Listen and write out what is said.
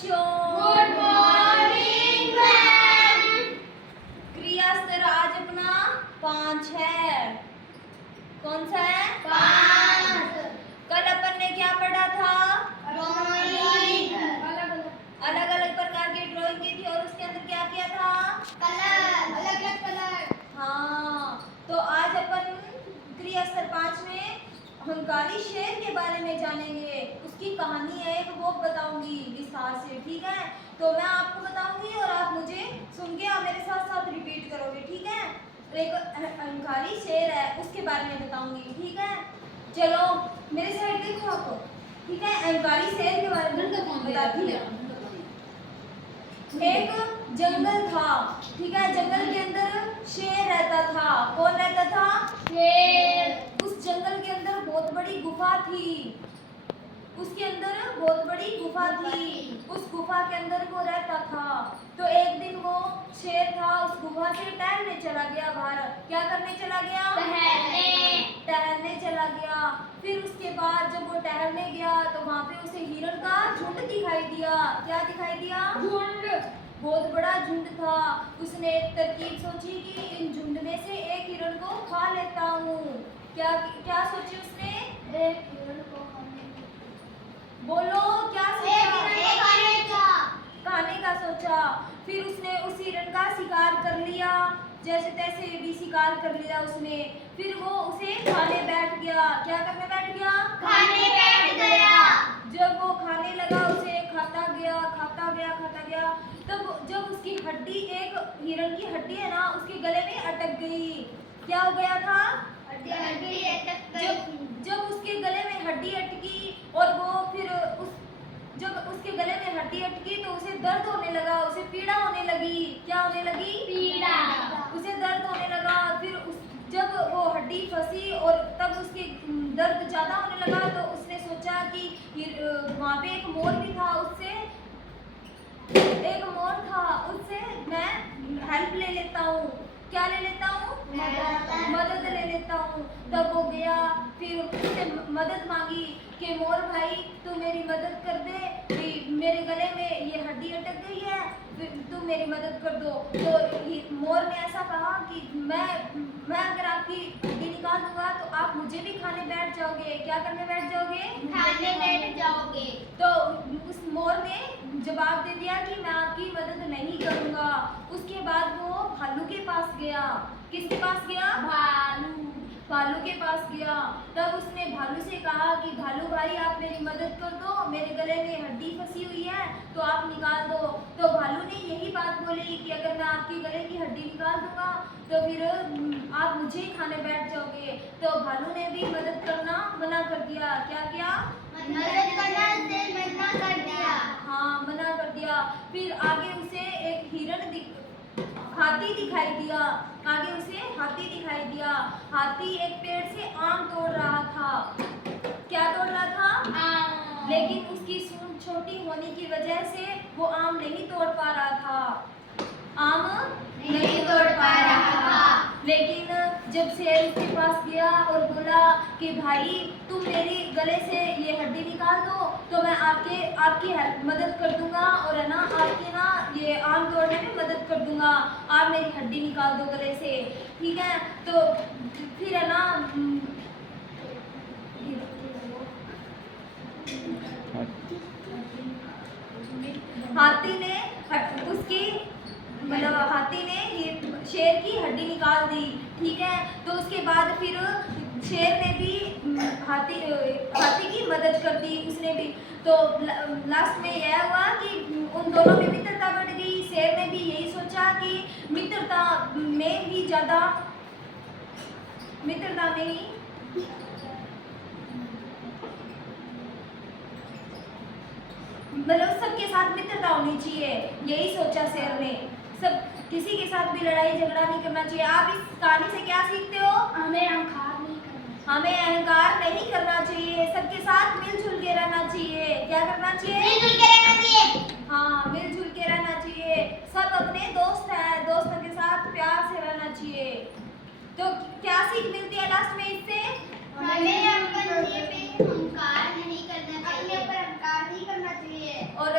बच्चों, good morning ma'am. क्रिया स्तर आज अपना 5 है। कौन सा है? 5। कल अपन ने क्या पढ़ा था? ड्राइंग। अलग अलग प्रकार की ड्राइंग की थी और उसके अंदर क्या किया था? कलर, अलग अलग कलर। हाँ, तो आज अपन क्रिया स्तर 5 में हंकारी शेर के बारे में जानेंगे। उसकी कहानी है एक, वो बताऊंगी विस्तार से, ठीक है? तो मैं आपको बताऊंगी और आप मुझे सुन के आप मेरे साथ साथ रिपीट करोगे, ठीक है? एक हंकारी शेर है, उसके बारे में बताऊंगी, ठीक है? चलो मेरे साइड देखो आप, ठीक है? हंकारी शेर के बारे में बताती हूँ। एक जंगल था, ठीक है? जंगल के अंदर शेर रहता था। कौन रहता था? शेर। उस जंगल के अंदर बहुत बड़ी गुफा थी। उसके अंदर बहुत बड़ी गुफा थी। उस गुफा के अंदर वो रहता था। तो एक दिन वो शेर था, उस गुफा से टहलने चला गया बाहर। क्या करने चला गया? टहलने चला गया। फिर उसके बाद जब वो टहलने गया तो वहां पे उसे हिरण का झुंड दिखाई दिया। क्या दिखाई दिया? झुंड। बहुत बड़ा झुंड था। उसने एक तरकीब सोची कि इन झुंड में से एक हिरण को खा लेता हूँ। क्या क्या सोची उसने? एक हिरण को बोलो क्या सोचा? खाने का सोचा। फिर उसने उस हिरण का शिकार कर लिया, जैसे तैसे भी शिकार कर लिया उसने। फिर वो उसे खाने बैठ गया। क्या करने बैठ गया? खाने बैठ गया। जब वो खाने लगा उसे खाता गया खाता गया खाता गया। तब जब उसकी हड्डी, एक हिरण की हड्डी है ना, उसके गले में अटक गई। क्या हो गया था? हड्डी अटक गई। जब उसके गले में हड्डी अटकी और वो फिर जब उसके गले में हड्डी अटकी तो उसे दर्द होने लगा, उसे पीड़ा होने लगी। क्या होने लगी? पीड़ा। उसे दर्द होने लगा। फिर जब वो हड्डी फंसी और तब उसके दर्द ज्यादा होने लगा तो उसने सोचा कि वहाँ पे एक मोर भी था, उससे मैं हेल्प ले लेता हूँ। क्या ले लेता हूँ? मदद ले लेता हूँ। तब वो गया, फिर उससे मदद मांगी कि मोर भाई तू मेरी मदद कर दे, कि मेरे गले में ये हड्डी अटक गई है, तुम मेरी मदद कर दो। तो मोर ने ऐसा कहा कि मैं अगर आपकी हड्डी निकाल दूंगा तो आप मुझे भी खाने बैठ जाओगे। क्या करने बैठ जाओगे? खाने बैठ जाओगे। तो उस मोर ने जवाब दे दिया कि मैं आपकी मदद नहीं करूंगा। उसके बाद वो भालू के पास गया। किसके पास गया? भालू के पास गया। तब उसने भालू से कहा कि भालू भाई आप मेरी मदद कर दो, मेरे गले में हड्डी फंसी हुई है तो आप निकाल दो। तो भालू ने यही बात बोली कि अगर मैं आपके गले की हड्डी निकाल दूंगा तो फिर आप मुझे ही खाने बैठ जाओगे। तो भालू ने भी मदद करना मना कर दिया। क्या किया? मदद करना से मना कर दिया। हाँ, मना कर दिया। फिर आगे उसे एक हाथी दिखाई दिया। आगे उसे हाथी दिखाई दिया। हाथी एक पेड़ से आम तोड़ रहा था। क्या तोड़ रहा था? लेकिन उसकी सूंड छोटी होने की वजह से वो आम नहीं तोड़ पा रहा था। आम नहीं तोड़ पा रहा था। लेकिन जब शेर उसके पास गया और बोला कि भाई तुम मेरी गले से ये हड्डी निकाल दो तो मैं आपकी मदद कर दूंगा और है ना आपकी ना ये आम तोड़ने में मदद कर दूंगा, आप मेरी हड्डी निकाल दो गले से, ठीक है? तो फिर है ना हाथी ने हाथी ने ये शेर की हड्डी निकाल दी, ठीक है? तो उसके बाद फिर शेर ने भी हाथी की मदद कर दी, उसने भी। तो लास्ट में यह हुआ कि उन दोनों में मित्रता बढ़ गई। शेर ने भी यही सोचा कि मित्रता में ही मतलब सबके साथ मित्रता होनी चाहिए, यही सोचा शेर ने। सब किसी के साथ भी लड़ाई झगड़ा नहीं करना चाहिए। आप इस कहानी से क्या सीखते हो? हमें अहंकार नहीं करना चाहिए। सबके साथ मिलजुल के रहना चाहिए। क्या करना चाहिए? मिलजुल के रहना चाहिए। हाँ, मिलजुल के रहना चाहिए। सब अपने दोस्त हैं, दोस्तों के साथ प्यार से रहना चाहिए। तो क्या सीख मिलती है लास्ट में इससे? हमें अपने पे अहंकार नहीं करना चाहिए। अपने पर अहंकार नहीं करना चाहिए। और